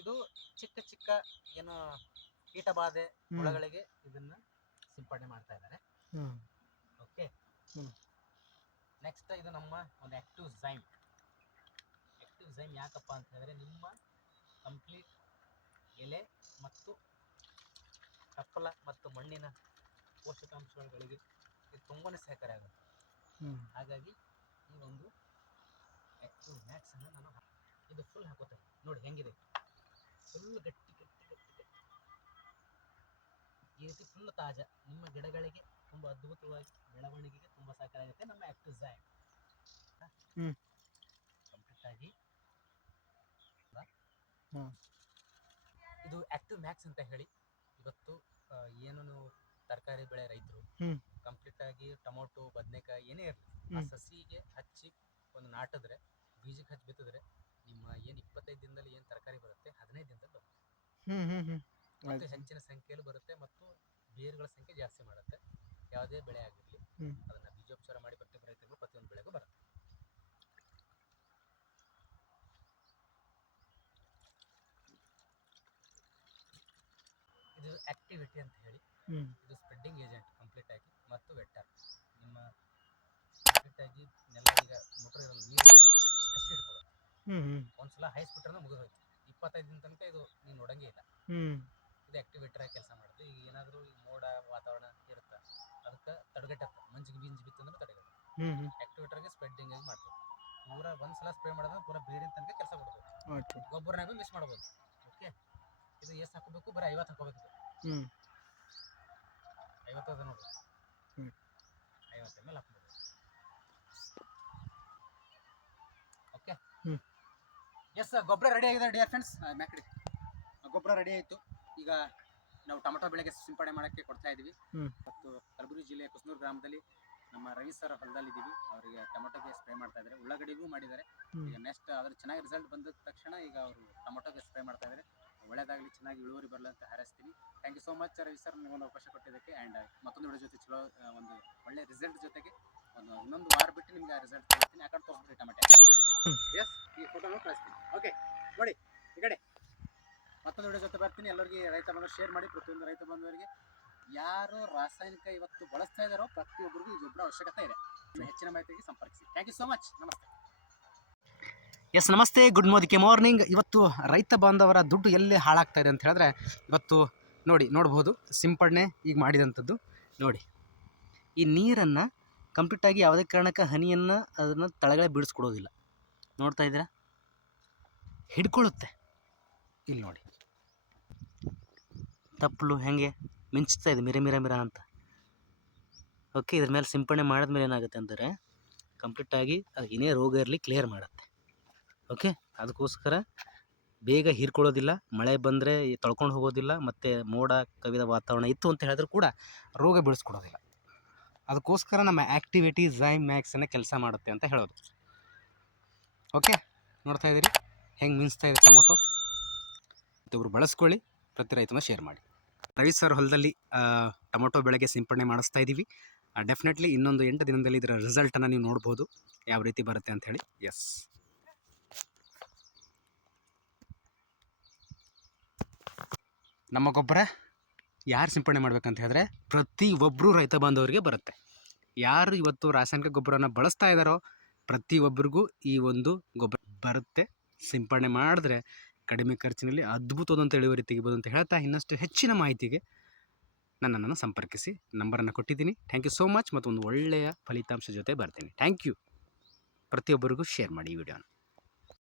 ಇದು ಚಿಕ್ಕ ಚಿಕ್ಕ ಏನು ಕೀಟಬಾಧೆ ಹುಳಗಳಿಗೆ ಇದನ್ನ ಸಿಂಪಡಣೆ ಮಾಡ್ತಾ ಇದ್ದಾರೆ. ಓಕೆ, ನೆಕ್ಸ್ಟ್ ಇದು ನಮ್ಮ ಒಂದು ಆಕ್ಟಿವ್ ಝೈಮ್. ಆಕ್ಟಿವ್ ಝೈಮ್ ಯಾಕಪ್ಪ ಅಂತ ಹೇಳಿದ್ರೆ ನಿಮ್ಮ ಕಂಪ್ಲೀಟ್ ಎಲೆ ಮತ್ತು ತಪ್ಪಲ ಮತ್ತು ಮಣ್ಣಿನ ಪೋಷಕಾಂಶಗಳಿಗೆ ಇದು ತುಂಬಾ ಸಹಕಾರಿ ಆಗುತ್ತೆ. ಹಾಗಾಗಿ ಈ ಒಂದು ಆಕ್ಟಿವ್ ಮ್ಯಾಕ್ಸ್ ಅನ್ನು ನಾನು ಇದು ಫುಲ್ ಹಾಕೋತೇನೆ. ನೋಡಿ ಹೆಂಗಿದೆ, ಫುಲ್ ಗಟ್ಟಿ ಗಟ್ಟಿ ಗಟ್ಟಿ ಗಟ್ಟಿ. ಈ ರೀತಿ ಫುಲ್ ತಾಜಾ ನಿಮ್ಮ ಗಿಡಗಳಿಗೆ ತುಂಬ ಅದ್ಭುತವಾಗಿ ಬೆಳವಣಿಗೆಗೆ ತುಂಬ ಸಹಕಾರಿ ಆಗುತ್ತೆ ನಮ್ಮ ಆಕ್ಟಿವ್ ಝೈಮ್. ಕಂಪ್ಲೀಟ್ ಆಗಿ ಇದು ಆಕ್ಟಿವ್ ಮ್ಯಾಕ್ಸ್ ಅಂತ ಹೇಳಿ ಇವತ್ತು ಏನು ನೀವು ತರಕಾರಿ ಬೆಳೆ ರೈತರು ಕಂಪ್ಲೀಟ್ ಆಗಿ ಟೊಮೊಟೊ ಬದನೆಕಾಯಿ ಏನೇ ಇರಲಿ ಆ ಸಸಿಗೆ ಹಚ್ಚಿ ಒಂದು ನಾಟಿದ್ರೆ ಬೀಜಕ್ಕೆ ಹಚ್ಚಿ ಬಿತ್ತಿದ್ರೆ ನಿಮ್ಮ ಏನು 25 ದಿನದಲ್ಲಿ ಏನು ತರಕಾರಿ ಬರುತ್ತೆ 15 ದಿನದಲ್ಲಿ ಬರುತ್ತೆ. ಮತ್ತು ಹೆಚ್ಚಿನ ಸಂಖ್ಯೆಯಲ್ಲಿ ಬರುತ್ತೆ ಮತ್ತು ಬೇರುಗಳ ಸಂಖ್ಯೆ ಜಾಸ್ತಿ ಮಾಡುತ್ತೆ. ಯಾವುದೇ ಬೆಳೆ ಆಗಿರಲಿ ಅದನ್ನ ಬೀಜೋಪಚಾರ ಮಾಡಿ ಪ್ರತಿಯೊಬ್ಬ ರೈತರು ಪ್ರತಿಯೊಂದು ಬೆಳೆಗೂ ಬರುತ್ತೆ. ಇದು ಆಕ್ಟಿವಿಟಿ ಅಂತ ಹೇಳಿ ಇದು ಸ್ಪ್ರೆಡ್ಡಿಂಗ್ ಏಜೆಂಟ್ ಕಂಪ್ಲೀಟ್ ಆಗಿ ಮತ್ತು ವೆಟ್ಟರ್ ನಿಮ್ಮ ಕಂಪ್ಲೀಟ್ ಆಗಿ ನೆಲ ಈಗ ಮೋಟರ್ ಇರಲ್ಲ ನೀರು ಹಸಿ ಹಿಡ್ಕೊಳ್ಳೋದು. ಒಂದ್ಸಲ ಹಾಯಿಸ್ಬಿಟ್ರೆ ಮುಗಿದೋಯ್ತು. 25 ದಿನ ತನಕ ಇದು ನೀವು ನೋಡಂಗೆ ಇಲ್ಲ. ಇದು ಆಕ್ಟಿವೇಟರ್ ಆಗಿ ಕೆಲಸ ಮಾಡುತ್ತೆ. ಈಗ ಏನಾದರೂ ಈ ಮೋಡ ವಾತಾವರಣ ಇರುತ್ತೆ ಅದಕ್ಕೆ ತಡೆಗಟ್ಟತ್ತೆ. ಮಂಜಿಗೆ ಬಿತ್ತಂದ್ರೆ ತಡೆಗಟ್ಟೆ. ಆಕ್ಟಿವೇಟರ್ಗೆ ಸ್ಪ್ರೆಡ್ಡಿಂಗ್ ಆಗಿ ಮಾಡ್ತದೆ. ಪೂರಾ ಒಂದ್ಸಲ ಸ್ಪ್ರೇ ಮಾಡೋದ್ರೆ ಪೂರಾ ಬೇರಿನ ತನಕ ಕೆಲಸ ಕೊಡ್ಬೋದು. ಗೊಬ್ಬರನಾಗೂ ಮಿಸ್ ಮಾಡ್ಬೋದು. ಓಕೆ, ಇದು ಎಷ್ಟು ಹಾಕೋಬೇಕು? ಬರೀ 50 ಹಾಕೋಬೇಕು. 50 ಅದ ನೋಡಿ, 50 ಮೇಲೆ ಹಾಕ್ಬೋದು. ಓಕೆ, ಎಸ್, ಗೊಬ್ಬರ ರೆಡಿ ಆಗಿದೆ ಡಿಯರ್ ಫ್ರೆಂಡ್ಸ್. ಮ್ಯಾಕಡಿ ಗೊಬ್ಬರ ರೆಡಿ ಆಯಿತು. ಈಗ ನಾವು ಟೊಮೆಟೊ ಬೆಳೆಗೆ ಸಿಂಪಡಣೆ ಮಾಡೋಕ್ಕೆ ಕೊಡ್ತಾ ಇದ್ದೀವಿ. ಮತ್ತು ಕಲಬುರಗಿ ಜಿಲ್ಲೆಯ ಕುಸ್ನೂರು ಗ್ರಾಮದಲ್ಲಿ ನಮ್ಮ ರವಿ ಸರ್ ಹೊಲದಲ್ಲಿದ್ದೀವಿ. ಅವರಿಗೆ ಟೊಮೆಟೊಗೆ ಸ್ಪ್ರೇ ಮಾಡ್ತಾ ಇದ್ದಾರೆ, ಉಳ್ಳಾಗಡ್ಡಿಗೂ ಮಾಡಿದ್ದಾರೆ. ಈಗ ನೆಕ್ಸ್ಟ್ ಅದ್ರ ಚೆನ್ನಾಗಿ ರಿಸಲ್ಟ್ ಬಂದ ತಕ್ಷಣ ಈಗ ಅವರು ಟೊಮೆಟೊಗೆ ಸ್ಪ್ರೇ ಮಾಡ್ತಾ ಇದ್ದಾರೆ. ಒಳ್ಳೆಯದಾಗಲಿ, ಚೆನ್ನಾಗಿ ಇಳುವರಿ ಬರಲಿ ಅಂತ ಹಾರೈಸ್ತೀನಿ. Thank you so much Ravi sir, ನೀವೊಂದು ಅವಕಾಶ ಕೊಟ್ಟಿದ್ದಕ್ಕೆ. ಆ್ಯಂಡ್ ಮತ್ತೊಂದು ವಿಡಿಯೋ ಜೊತೆ ಚಲೋ ಒಂದು ಒಳ್ಳೆ ರಿಸಲ್ಟ್ ಜೊತೆಗೆ ಇನ್ನೊಂದು ವಾರ ಬಿಟ್ಟು ನಿಮ್ಗೆ ಆ ರಿಸಲ್ಟ್ ತೋರಿಸ್ತೀನಿ. ಯಾಕಂದ್ರೆ ತೋರಿಸ್ಬಿಡಿ ಟೊಮೆಟೊ. ಎಸ್, ಈ ಫೋಟೋನು ಕಳಿಸ್ತೀನಿ. ಓಕೆ, ನೋಡಿ ಈ ಕಡೆ ಮತ್ತೊಂದು ವಿಡಿಯೋ ಜೊತೆ ಬರ್ತೀನಿ. ಎಲ್ಲರಿಗೆ ರೈತ ಬಂದವರು ಶೇರ್ ಮಾಡಿ. ಪ್ರತಿಯೊಂದು ರೈತ ಬಂದವರಿಗೆ ಯಾರು ರಾಸಾಯನಿಕ ಇವತ್ತು ಬಳಸ್ತಾ ಇದ್ದಾರೋ ಪ್ರತಿಯೊಬ್ಬರಿಗೂ ಈ ಗೊಬ್ಬರ ಅವಶ್ಯಕತೆ ಇದೆ. ಹೆಚ್ಚಿನ ಮಾಹಿತಿಗೆ ಸಂಪರ್ಕಿಸಿ. Thank you so much. ನಮಸ್ತೆ. ಎಸ್, ನಮಸ್ತೆ, ಗುಡ್ ಮಾರ್ನಿಂಗ್. ಇವತ್ತು ರೈತ ಬಾಂಧವರ ದುಡ್ಡು ಎಲ್ಲಿ ಹಾಳಾಗ್ತಾ ಇದೆ ಅಂತ ಹೇಳಿದ್ರೆ ಇವತ್ತು ನೋಡ್ಬೋದು ಸಿಂಪಡಣೆ ಈಗ ಮಾಡಿದಂಥದ್ದು. ನೋಡಿ, ಈ ನೀರನ್ನು ಕಂಪ್ಲೀಟಾಗಿ ಯಾವುದೇ ಕಾರಣಕ್ಕೆ ಹನಿಯನ್ನು ಅದನ್ನು ತಳಗಡೆ ಬಿಡಿಸ್ಕೊಡೋದಿಲ್ಲ. ನೋಡ್ತಾ ಇದ್ದೀರಾ, ಹಿಡ್ಕೊಳ್ಳುತ್ತೆ. ಇಲ್ಲಿ ನೋಡಿ ತಪ್ಪಲು ಹೆಂಗೆ ಮಿಂಚ್ತಾ ಇದೆ, ಮಿರ ಅಂತ. ಓಕೆ, ಇದ್ರ ಮೇಲೆ ಸಿಂಪಡಣೆ ಮಾಡಿದ್ಮೇಲೆ ಏನಾಗುತ್ತೆ ಅಂದರೆ ಕಂಪ್ಲೀಟಾಗಿ ಅದು ಏನೇ ರೋಗ ಇರಲಿ ಕ್ಲಿಯರ್ ಮಾಡುತ್ತೆ. ಓಕೆ, ಅದಕ್ಕೋಸ್ಕರ ಬೇಗ ಹೀರ್ಕೊಳ್ಳೋದಿಲ್ಲ, ಮಳೆ ಬಂದರೆ ತೊಳ್ಕೊಂಡು ಹೋಗೋದಿಲ್ಲ, ಮತ್ತು ಮೋಡ ಕವಿದ ವಾತಾವರಣ ಇತ್ತು ಅಂತ ಹೇಳಿದ್ರು ಕೂಡ ರೋಗ ಬೀಳಿಸ್ಕೊಡೋದಿಲ್ಲ. ಅದಕ್ಕೋಸ್ಕರ ನಮ್ಮ ಆ್ಯಕ್ಟಿವಿಟಿ ಝೈಮ್ ಮ್ಯಾಕ್ಸನ್ನು ಕೆಲಸ ಮಾಡುತ್ತೆ ಅಂತ ಹೇಳೋದು. ಓಕೆ, ನೋಡ್ತಾ ಇದ್ದೀರಿ ಹೆಂಗೆ ಮಿಂಚ್ತಾ ಇದೆ ಟೊಮೊಟೊ. ಮತ್ತೊಬ್ಬರು ಬಳಸ್ಕೊಳ್ಳಿ, ಪ್ರತಿ ರೈತನ ಶೇರ್ ಮಾಡಿ. ರವಿ ಸರ್ ಹೊಲದಲ್ಲಿ ಟೊಮೊಟೊ ಬೆಳೆಗೆ ಸಿಂಪಡಣೆ ಮಾಡಿಸ್ತಾ ಇದ್ದೀವಿ. ಡೆಫಿನೆಟ್ಲಿ ಇನ್ನೊಂದು 8 ದಿನದಲ್ಲಿ ಇದರ ರಿಸಲ್ಟನ್ನು ನೀವು ನೋಡ್ಬೋದು ಯಾವ ರೀತಿ ಬರುತ್ತೆ ಅಂಥೇಳಿ. ಎಸ್, ನಮ್ಮ ಗೊಬ್ಬರ ಯಾರು ಸಿಂಪಡಣೆ ಮಾಡ್ಬೇಕಂತ ಹೇಳಿದ್ರೆ ಪ್ರತಿಯೊಬ್ಬರು ರೈತ ಬಾಂಧವರಿಗೆ ಬರುತ್ತೆ. ಯಾರು ಇವತ್ತು ರಾಸಾಯನಿಕ ಗೊಬ್ಬರನ ಬಳಸ್ತಾ ಇದ್ದಾರೋ ಪ್ರತಿಯೊಬ್ಬರಿಗೂ ಈ ಒಂದು ಗೊಬ್ಬರ ಬರುತ್ತೆ. ಸಿಂಪಡಣೆ ಮಾಡಿದ್ರೆ ಕಡಿಮೆ ಖರ್ಚಿನಲ್ಲಿ ಅದ್ಭುತವಾದಂಥ ಇಳುವರಿ ತೆಗಿಬೋದು ಅಂತ ಹೇಳ್ತಾ, ಇನ್ನಷ್ಟು ಹೆಚ್ಚಿನ ಮಾಹಿತಿಗೆ ನನ್ನನ್ನು ಸಂಪರ್ಕಿಸಿ. ನಂಬರನ್ನು ಕೊಟ್ಟಿದ್ದೀನಿ. Thank you so much. ಮತ್ತೊಂದು ಒಳ್ಳೆಯ ಫಲಿತಾಂಶ ಜೊತೆ ಬರ್ತೀನಿ. Thank you. ಪ್ರತಿಯೊಬ್ಬರಿಗೂ ಶೇರ್ ಮಾಡಿ ಈ ವಿಡಿಯೋನ.